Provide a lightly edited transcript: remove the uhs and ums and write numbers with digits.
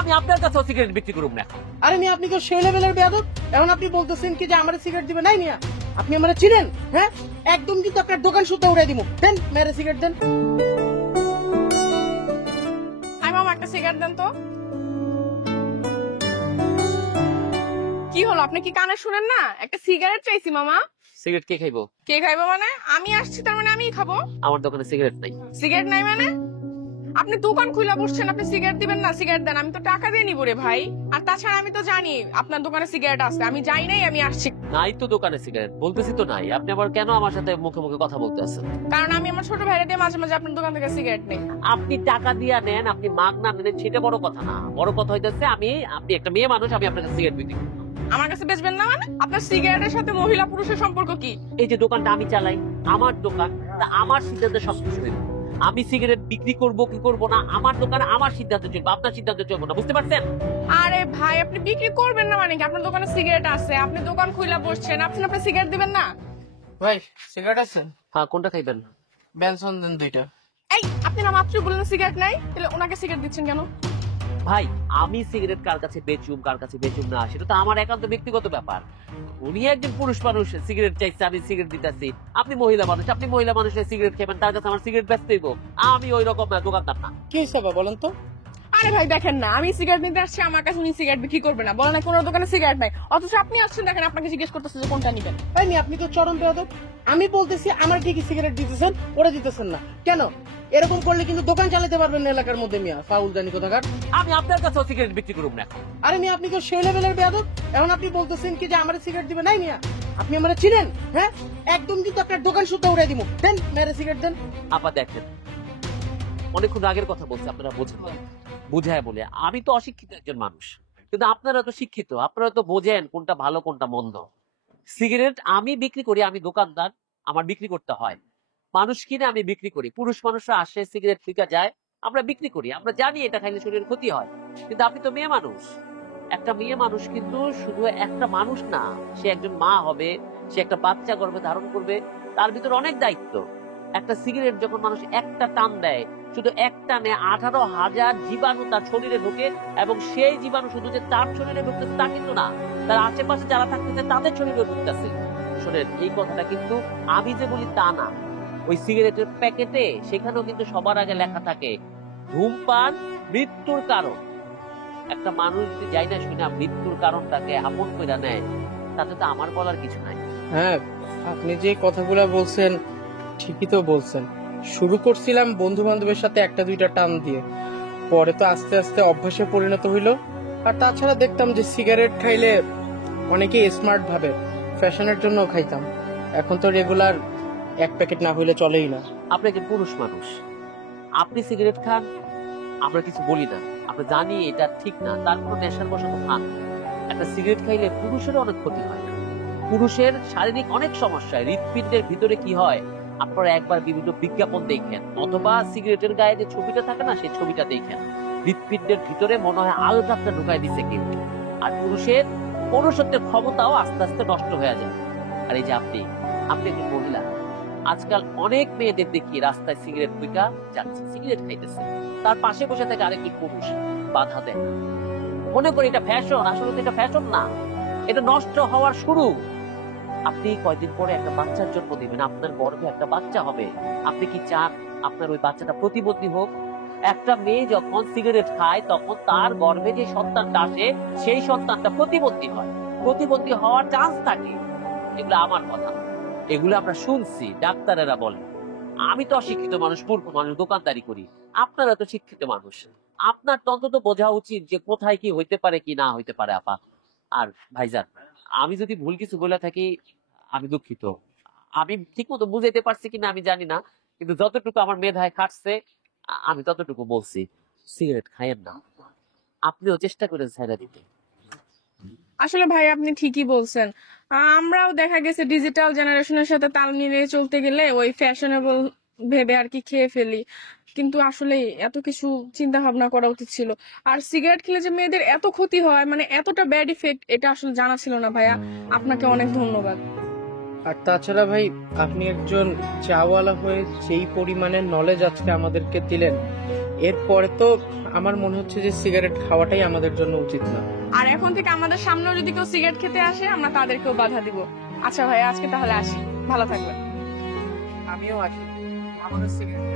আমি আপনার কাছেও সিগারেট বিক্রি করব না। আরে মিয়া আপনি তো সেই লেভেলের বেয়াদব, এখন আপনি বলতেছেন কি যে আমার সিগারেট দিবেন? নাই মিয়া, আপনি আমার চিনেন? হ্যাঁ, একদম কিন্তু আপনার দোকান সুদ্ধা উড়াই দিব। দেন মেরে সিগারেট দেন। আই মামা একটা সিগারেট দেন তো। কি হলো, আপনি কি কানে শুনেন না? একটা সিগারেট চাইছি মামা। সিগারেট কে খাইবো? কে খাইবো মানে? আমি আসছি তার মানে আমিই খাবো? আমার দোকানে সিগারেট নাই। সিগারেট নাই মানে? আপনি দোকান খুলে বসছেন, আপনি সিগারেট দিবেন না? সিগারেট দেন, আমি তো টাকা দিয়ে নিবো রে ভাই। আর তাছাড়া আমি তো জানি আপনার দোকানে সিগারেট আছে, আমি যাই নাই, আমি আসছি। নাই তো দোকানে সিগারেট, বলতেছি তো নাই। আপনি আবার কেন আমার সাথে মুখে মুখে কথা বলতে আছেন? কারণ আমি আমার ছোট ভাইরা দিয়ে মাঝে মাঝে আপনার দোকান থেকে সিগারেট নেই। আপনি টাকা দিয়া নেন, আপনি মাগনা নেন, সেটা বড় কথা না। বড় কথা হইতেছে আপনি একটা মেয়ে মানুষ, আমি আপনার কাছে সিগারেট বিক্রি করব। আমার কাছে বেচবেন না মানে? আপনার সিগারেটের সাথে মহিলা পুরুষের সম্পর্ক কি? এই যে দোকানটা আমি চালাই, আমার দোকান, তা আমার সিদ্ধান্তে সবকিছু হইবে। আমি সিগারেট বিক্রি করব কি করব না, আমার দোকান আমার সিদ্ধান্ত চলবে, আপনার সিদ্ধান্ত চলবে না। বুঝতে পারছেন? আরে ভাই, আপনি বিক্রি করবেন না মানে কি? আপনার দোকানে সিগারেট আছে, আপনি দোকান খুলে বসছেন, আপনি সিগারেট দিবেন না? ভাই সিগারেট আছে? হ্যাঁ, কোনটা খাইবেন? বেনসন দেন দুইটা। এই, আপনি না মাত্র বললেন সিগারেট নাই, তাহলে ওনাকে সিগারেট দিচ্ছেন কেন? ভাই, আমি সিগারেট কার কাছে বেচুম কার কাছে বেচুম না, সেটা তো আমার একান্ত ব্যক্তিগত ব্যাপার। উনি একজন পুরুষ মানুষ, সিগারেট চাইছে, আমি সিগারেট দিতেছি। আপনি মহিলা মানুষ, আপনি মহিলা মানুষের সিগারেট খাবেন, তার কাছে আমার সিগারেট বেচতে হইব। আমি ওই রকম দোকানদার না। কি হিসাবে বলেন তো? আরে ভাই দেখেন না, আমি সিগারেট নিতে আসছি, আমার কাছে উনি সিগারেট বিক্রি করবে না, বলে না কোনো দোকানে সিগারেট নাই, অথচ আপনি আসছেন, দেখেন আপনাকে জিজ্ঞেস করতেছে যে কোনটা নিবেন। এই মিয়া আপনি তো চরম বেয়াদব। আমি বলতেছি আমার ঠিকই সিগারেট দিতেছেন, ওরা দিতেছেন না কেন? এরকম করলে কিন্তু দোকান চালাতে পারবেন না এলাকার মধ্যে মিয়া, ফাউল জানি কোথাকার। আমি আপনার কাছেও সিগারেট বিক্রি করব না। আরে মিয়া আপনি তো সেই লেভেলের বেয়াদব, এখন আপনি বলতেছেন কি যে আমার সিগারেট দিবেন? নাই মিয়া, আপনি আমার চিনেন? হ্যাঁ, একদম কিন্তু আপনার দোকান সুদ্ধা উড়াই দিব। দেন মেরে সিগারেট দেন। আপা দেখেন, অনেকক্ষণ আগের কথা বলছি, আপনারা বোঝেন, বুঝায় বলে। আমি তো অশিক্ষিত একজন মানুষ, কিন্তু আপনারা তো শিক্ষিত, আপনারা তো বোঝেন কোনটা ভালো কোনটা মন্দ। সিগারেট আমি বিক্রি করি, আমি দোকানদার, আমার বিক্রি করতে হয়। মানুষ কিনে আমি বিক্রি করি, পুরুষ মানুষরা আসে সিগারেট ফিকা যায়, আমরা বিক্রি করি। আমরা জানি এটা খাইলে শরীরের ক্ষতি হয়, কিন্তু আপনি তো মেয়ে মানুষ। একটা মেয়ে মানুষ কিন্তু শুধু একটা মানুষ না, সে একজন মা হবে, সে একটা বাচ্চা গর্ভে ধারণ করবে, তার ভিতর অনেক দায়িত্ব। একটা সিগারেট যখন মানুষ একটা টান দেয়, শুধু এক টানে 18,000 জীবাণু তার শরীরে ঢোকে, এবং সেই জীবাণু শুধু যে তার শরীরে ঢুকতেছে তা কিন্তু না, তার আশেপাশে যারা থাকতেছে তাদের শরীরে ঢুকতেছে। শোনেন, এই কথাটা কিন্তু আমি যে বলি তা না। ওই সিগারেটের প্যাকেটে সেখানেও কিন্তু সবার আগে লেখা থাকে ধূমপান মৃত্যুর কারণ। একটা মানুষ যদি যাই না শুনে মৃত্যুর কারণটাকে আপন করে নেয়, তাতে তো আমার বলার কিছু নাই। হ্যাঁ, আপনি যে কথাগুলো বলছেন ঠিকই তো বলছেন। শুরু করছিলাম বন্ধু বান্ধবের সাথে একটা দুইটা টান দিয়ে, পরে তো আস্তে আস্তে অভ্যাসে পরিণত হইলো। আর তাছাড়া দেখতাম যে সিগারেট খাইলে অনেকে স্মার্ট ভাবে, ফ্যাশনের জন্য খাইতাম। এখন তো রেগুলার এক প্যাকেট না হইলে চলেই না। আপনি একজন পুরুষ মানুষ, আপনি সিগারেট খান, আমরা কিছু বলি না, আমরা জানি এটা ঠিক না, তারপর নেশার বশত খান। একটা সিগারেট খাইলে পুরুষেরও অনেক ক্ষতি হয়, পুরুষের শারীরিক অনেক সমস্যা। হৃৎপিণ্ডের ভিতরে কি হয় আপনারা একবার বিভিন্ন বিজ্ঞাপন দেখেন, অথবা সিগারেটের গায়ে যে ছবিটা থাকে না, সেই ছবিটা দেখেন। হৃৎপিণ্ডের ভিতরে মনে হয় আলটাপটা ঢুকাই দিচ্ছে কেউ। আর পুরুষের পৌরসত্বের ক্ষমতাও আস্তে আস্তে নষ্ট হয়ে যায়। আর এই যে আপনি একজন মহিলা, আজকাল অনেক মেয়েদের দেখি রাস্তায় সিগারেট পুইকা যাচ্ছে, সিগারেট খাইতেছে, তার পাশে বসে থেকে আরেকটি পুরুষ বাধা দেয়। মনে করি এটা ফ্যাশন, আসলে তো এটা ফ্যাশন না, এটা নষ্ট হওয়ার শুরু। আপনি কয়দিন পরে একটা বাচ্চার জন্ম দিবেন, আপনার গর্ভে একটা বাচ্চা হবে। আপনি কি চান আপনার ওই বাচ্চাটা প্রতিবন্ধী হোক? একটা মেয়ে যখন সিগারেট খায়, তখন তার গর্ভে যে সন্তানটা আসে, সেই সন্তানটা প্রতিবন্ধী হয়, প্রতিবন্ধী হওয়ার চান্স থাকে। এগুলো আমার কথা, এগুলো আমরা শুনছি, ডাক্তারেরা বলে। আমি তো অশিক্ষিত মানুষ, মূর্খ মানুষ, দোকানদারি করি। আপনারা তো শিক্ষিত মানুষ, আপনার তো অন্তত বোঝা উচিত যে কোথায় কি হইতে পারে কি না হইতে পারে। আপা আর ভাইজান, আমি যদি ভুল কিছু বলে থাকি আমি দুঃখিত। আমি ঠিক মতো বুঝাইতে পারছি কিনা আমি জানি না, কিন্তু যতটুকু আমার মেধায় খাটছে আমি ততটুকু বলছি। সিগারেট খাইয়েন না, আপনিও চেষ্টা করেন ছাইড়া দিতে। আসলে ভাই আপনি ঠিকই বলছেন, আমরাও দেখা গেছে ডিজিটাল জেনারেশনের সাথে তাল মিলিয়ে চলতে গেলে ওই ফ্যাশনেবল ভেবে আর কি খেয়ে ফেলি, কিন্তু আসলে এত কিছু চিন্তা ভাবনা করা উচিত ছিল। আর সিগারেট খেলে যে মেয়েদের এত ক্ষতি হয়, মানে এতটা ব্যাড ইফেক্ট, এটা আসলে জানা ছিল না ভাইয়া। আপনাকে অনেক ধন্যবাদ। আর তাছাড়া ভাই, আপনি একজন চাওয়ালা হয়ে যেই পরিমাণের নলেজ আজকে আমাদেরকে দিলেন, এরপরে তো আমার মনে হচ্ছে যে সিগারেট খাওয়াটাই আমাদের জন্য উচিত না। আর এখন থেকে আমাদের সামনেও যদি কেউ সিগারেট খেতে আসে আমরা তাদেরকেও বাধা দিব। আচ্ছা ভাই, আজকে তাহলে আসি, ভালো থাকবেন। আমিও আসি, আমাদের সিগারেট